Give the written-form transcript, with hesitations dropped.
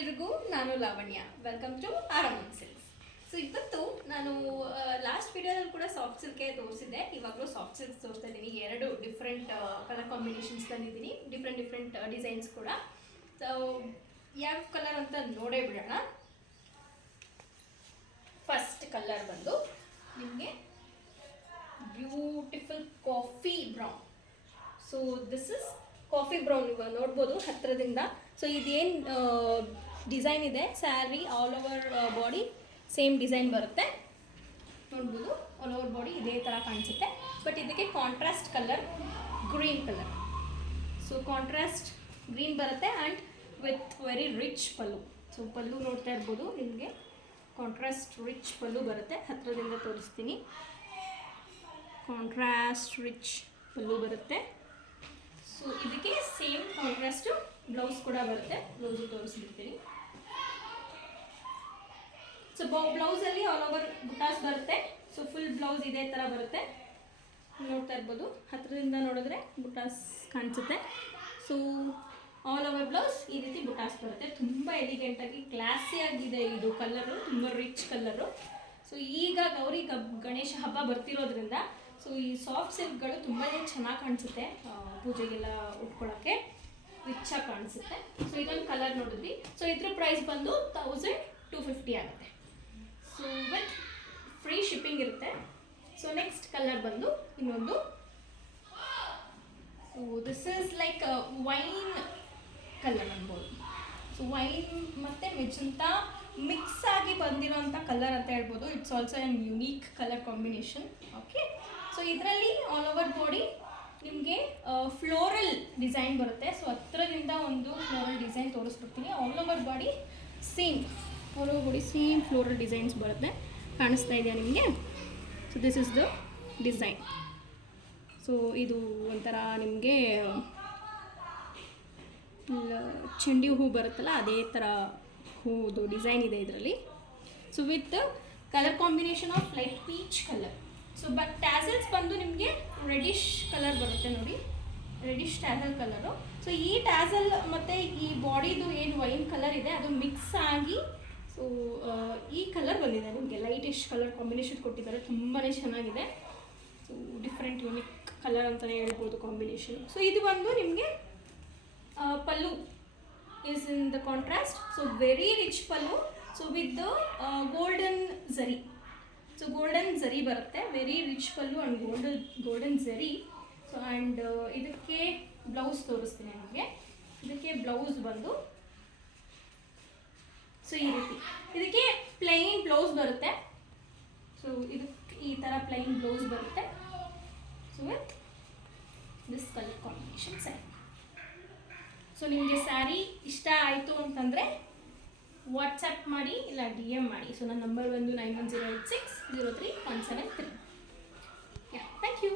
ಎಲ್ರಿಗೂ ನಾನು Lavanya. Welcome to Araman silks. So ಇವತ್ತು ನಾನು ಲಾಸ್ಟ್ ವಿಡಿಯೋದಲ್ಲಿ ಕೂಡ ಸಾಫ್ಟ್ ಸಿಲ್ಕೆ ತೋರಿಸಿದ್ದೆ. ಇವಾಗಲೂ ಸಾಫ್ಟ್ ಸಿಲ್ಕ್ಸ್ ತೋರಿಸ್ತಾ ಇದ್ದೀನಿ. ಎರಡು ಡಿಫ್ರೆಂಟ್ ಕಲರ್ ಕಾಂಬಿನೇಷನ್ಸ್ ತಂದಿದ್ದೀನಿ, ಡಿಫ್ರೆಂಟ್ ಡಿಸೈನ್ಸ್ ಕೂಡ. ಸೊ ಯಾವ ಕಲರ್ ಅಂತ ನೋಡೇ ಬಿಡೋಣ. ಫಸ್ಟ್ ಕಲರ್ ಬಂದು ನಿಮಗೆ beautiful coffee brown. So this is coffee brown. ಇವಾಗ ನೋಡ್ಬೋದು ಹತ್ತಿರದಿಂದ. ಸೊ ಇದೇನು ಡಿಸೈನ್ ಇದೆ, sari all over body same design ಬರುತ್ತೆ. ನೋಡ್ಬೋದು ಆಲ್ ಓವರ್ ಬಾಡಿ ಇದೇ ಥರ ಕಾಣಿಸುತ್ತೆ. ಬಟ್ ಇದಕ್ಕೆ contrast colour green colour. So contrast green ಬರುತ್ತೆ and with very rich pallu. So pallu ನೋಡ್ತಾ ಇರ್ಬೋದು, ನಿಮಗೆ ಕಾಂಟ್ರಾಸ್ಟ್ ರಿಚ್ ಪಲ್ಲು ಬರುತ್ತೆ. ಹತ್ತಿರದಿಂದ ತೋರಿಸ್ತೀನಿ. ಕಾಂಟ್ರಾಸ್ಟ್ ರಿಚ್ ಪಲ್ಲು ಬರುತ್ತೆ. ಸೊ ಇದಕ್ಕೆ ಸೇಮ್ ಕಾಂಟ್ರಾಸ್ಟು ಬ್ಲೌಸ್ ಕೂಡ ಬರುತ್ತೆ. ಬ್ಲೌಸು ತೋರಿಸ್ಬಿಡ್ತೀನಿ. ಸೊ ಬ್ಲೌಸಲ್ಲಿ ಆಲ್ ಓವರ್ ಬುಟಾಸ್ ಬರುತ್ತೆ. ಸೊ ಫುಲ್ ಬ್ಲೌಸ್ ಇದೇ ಥರ ಬರುತ್ತೆ. ನೋಡ್ತಾ ಇರ್ಬೋದು, ಹತ್ತಿರದಿಂದ ನೋಡಿದ್ರೆ ಬುಟಾಸ್ ಕಾಣಿಸುತ್ತೆ. ಸೊ ಆಲ್ ಓವರ್ ಬ್ಲೌಸ್ ಈ ರೀತಿ ಬುಟಾಸ್ ಬರುತ್ತೆ. ತುಂಬ ಎಲಿಗೆಂಟಾಗಿ ಕ್ಲಾಸಿಯಾಗಿದೆ ಇದು ಕಲರು, ತುಂಬ ರಿಚ್ ಕಲರು. ಸೊ ಈಗ ಗೌರಿ ಗಣೇಶ ಹಬ್ಬ ಬರ್ತಿರೋದ್ರಿಂದ ಸೊ ಈ ಸಾಫ್ಟ್ ಸಿಲ್ಕ್ಗಳು ತುಂಬಾ ಚೆನ್ನಾಗಿ ಕಾಣಿಸುತ್ತೆ. ಪೂಜೆಗೆಲ್ಲ ಉಟ್ಕೊಳ್ಳೋಕ್ಕೆ ರಿಚಾಗಿ ಕಾಣಿಸುತ್ತೆ. ಸೊ ಇದೊಂದು ಕಲರ್ ನೋಡಿದ್ವಿ. ಸೊ ಇದ್ರ ಪ್ರೈಸ್ ಬಂದು 1250 ಆಗುತ್ತೆ. ಸೊ ವಿತ್ ಫ್ರೀ ಶಿಪ್ಪಿಂಗ್ ಇರುತ್ತೆ. ಸೊ ನೆಕ್ಸ್ಟ್ ಕಲರ್ ಬಂದು ಇನ್ನೊಂದು. So this is like wine colour ಅನ್ಬೋದು. ಸೊ ವೈನ್ ಮತ್ತು ಮೆಜಂತಾ ಮಿಕ್ಸ್ ಆಗಿ ಬಂದಿರೋಂಥ ಕಲರ್ ಅಂತ ಹೇಳ್ಬೋದು. It's also an unique colour combination. Okay, so ಇದರಲ್ಲಿ ಆಲ್ ಓವರ್ ಬಾಡಿ ನಿಮಗೆ ಫ್ಲೋರಲ್ ಡಿಸೈನ್ ಬರುತ್ತೆ. ಸೊ ಹತ್ತಿರದಿಂದ ಒಂದು ಫ್ಲೋರಲ್ ಡಿಸೈನ್ ತೋರಿಸ್ಬಿಡ್ತೀನಿ. All over body same, all over body same floral designs ಬರುತ್ತೆ. ಕಾಣಿಸ್ತಾ ಇದೆಯಾ ನಿಮಗೆ? So this is the design. So ಇದು ಒಂಥರ ನಿಮಗೆ ಚೆಂಡು ಹೂ ಬರುತ್ತಲ್ಲ, ಅದೇ ಥರ ಹೂದು ಡಿಸೈನ್ ಇದೆ ಇದರಲ್ಲಿ. So with colour combination of light peach colour. So but tassels ಬಂದು ನಿಮಗೆ ರೆಡಿಶ್ ಕಲರ್ ಬರುತ್ತೆ ನೋಡಿ, ರೆಡಿಶ್ ಟ್ಯಾಸಲ್ ಕಲರು. ಸೊ ಈ ಟ್ಯಾಸಲ್ ಮತ್ತು ಈ ಬಾಡಿದು ಏನು ವೈನ್ ಕಲರ್ ಇದೆ ಅದು ಮಿಕ್ಸ್ ಆಗಿ ಸೊ ಈ ಕಲರ್ ಬಂದಿದೆ ನಿಮಗೆ. ಲೈಟಿಶ್ ಕಲರ್ ಕಾಂಬಿನೇಷನ್ ಕೊಟ್ಟಿದ್ದಾರೆ, ತುಂಬಾ ಚೆನ್ನಾಗಿದೆ. ಸೊ ಡಿಫ್ರೆಂಟ್ ಯುನಿಕ್ ಕಲರ್ ಅಂತಲೇ ಹೇಳ್ಬೋದು ಕಾಂಬಿನೇಷನ್. ಸೊ ಇದು ಬಂದು ನಿಮಗೆ ಪಲ್ಲು is in the contrast. So very rich pallu. So with the golden zari. So golden zari ಬರುತ್ತೆ. Very rich pallu and golden zari. So and ಇದಕ್ಕೆ ಬ್ಲೌಸ್ ತೋರಿಸ್ತೀನಿ ನಿಮಗೆ. ಇದಕ್ಕೆ ಬ್ಲೌಸ್ ಬಂದು ಸೊ ಈ ರೀತಿ ಇದಕ್ಕೆ ಪ್ಲೈನ್ ಬ್ಲೌಸ್ ಬರುತ್ತೆ. ಸೊ ಇದಕ್ಕೆ ಈ ಥರ ಪ್ಲೈನ್ ಬ್ಲೌಸ್ ಬರುತ್ತೆ. So with this colour combination sari. So ನಿಮಗೆ ಸ್ಯಾರಿ ಇಷ್ಟ ಆಯಿತು ಅಂತಂದರೆ ವಾಟ್ಸಪ್ ಮಾಡಿ ಇಲ್ಲ DM ಮಾಡಿ. ಸೊ ನನ್ನ ನಂಬರ್ ಬಂದು 9108603173. Thank you.